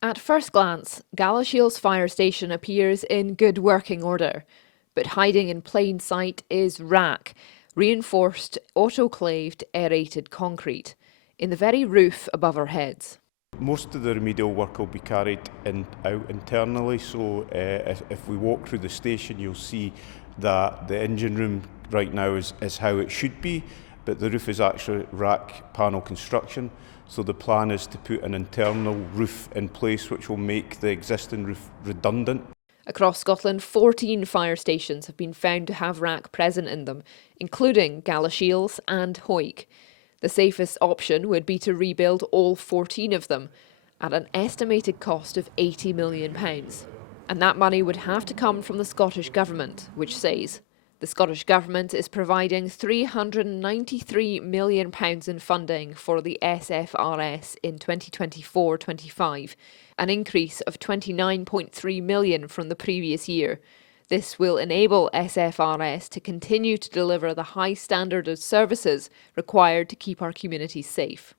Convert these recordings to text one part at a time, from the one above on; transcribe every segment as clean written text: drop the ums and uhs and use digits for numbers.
At first glance, Galashiels fire station appears in good working order, but hiding in plain sight is RAAC, reinforced autoclaved aerated concrete, in the very roof above our heads. Most of the remedial work will be carried out internally, so if we walk through the station you'll see that the engine room right now is how it should be, but the roof is actually RAAC panel construction, so the plan is to put an internal roof in place which will make the existing roof redundant. Across Scotland, 14 fire stations have been found to have RAAC present in them, including Galashiels and Hoyk. The safest option would be to rebuild all 14 of them at an estimated cost of £80 million. And that money would have to come from the Scottish Government, which says the Scottish Government is providing £393 million in funding for the SFRS in 2024-25, an increase of £29.3 million from the previous year. This will enable SFRS to continue to deliver the high standard of services required to keep our communities safe.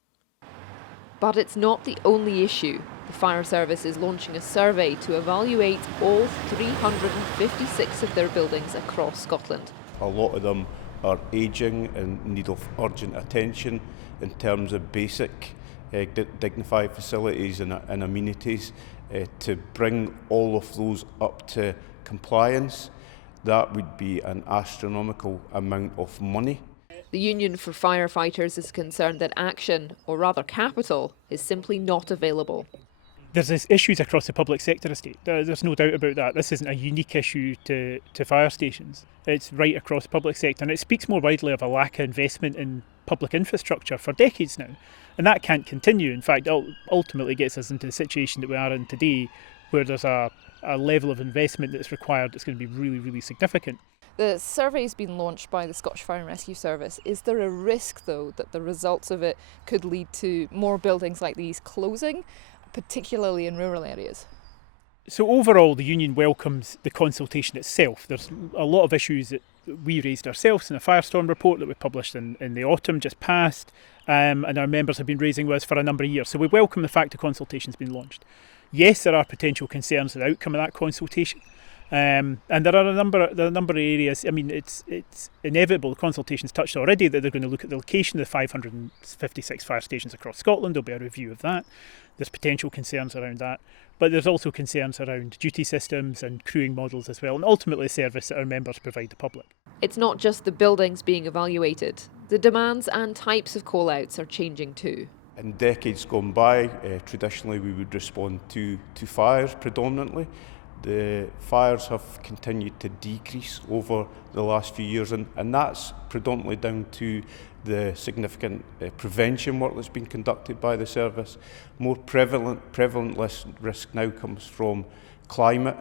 But it's not the only issue. The Fire Service is launching a survey to evaluate all 356 of their buildings across Scotland. A lot of them are ageing and need of urgent attention in terms of basic dignified facilities and amenities. To bring all of those up to compliance, that would be an astronomical amount of money. The Union for Firefighters is concerned that action, or rather capital, is simply not available. There's issues across the public sector estate. There's no doubt about that. This isn't a unique issue to fire stations. It's right across the public sector, and it speaks more widely of a lack of investment in public infrastructure for decades now. And that can't continue. In fact, ultimately gets us into the situation that we are in today, where there's a level of investment that's required that's going to be really, really significant. The survey's been launched by the Scottish Fire and Rescue Service. Is there a risk, though, that the results of it could lead to more buildings like these closing, particularly in rural areas? So overall, the union welcomes the consultation itself. There's a lot of issues that we raised ourselves in a firestorm report that we published in the autumn just past, and our members have been raising with us for a number of years. So we welcome the fact the consultation's been launched. Yes, there are potential concerns with the outcome of that consultation. And there are a number of areas. I mean, it's inevitable. The consultation's touched already that they're going to look at the location of the 556 fire stations across Scotland. There'll be a review of that. There's potential concerns around that, but there's also concerns around duty systems and crewing models as well, and ultimately a service that our members provide the public. It's not just the buildings being evaluated. The demands and types of call-outs are changing too. In decades gone by, traditionally we would respond to fires predominantly. The fires have continued to decrease over the last few years, and that's predominantly down to the significant prevention work that's been conducted by the service. More prevalent risk now comes from climate,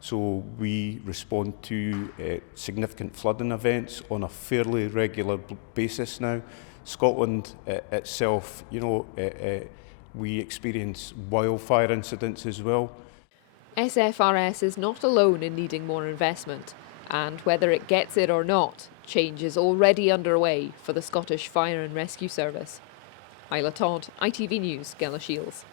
so we respond to significant flooding events on a fairly regular basis now. Scotland itself, we experience wildfire incidents as well. SFRS is not alone in needing more investment, and whether it gets it or not, change is already underway for the Scottish Fire and Rescue Service. Isla Todd, ITV News, Galashiels.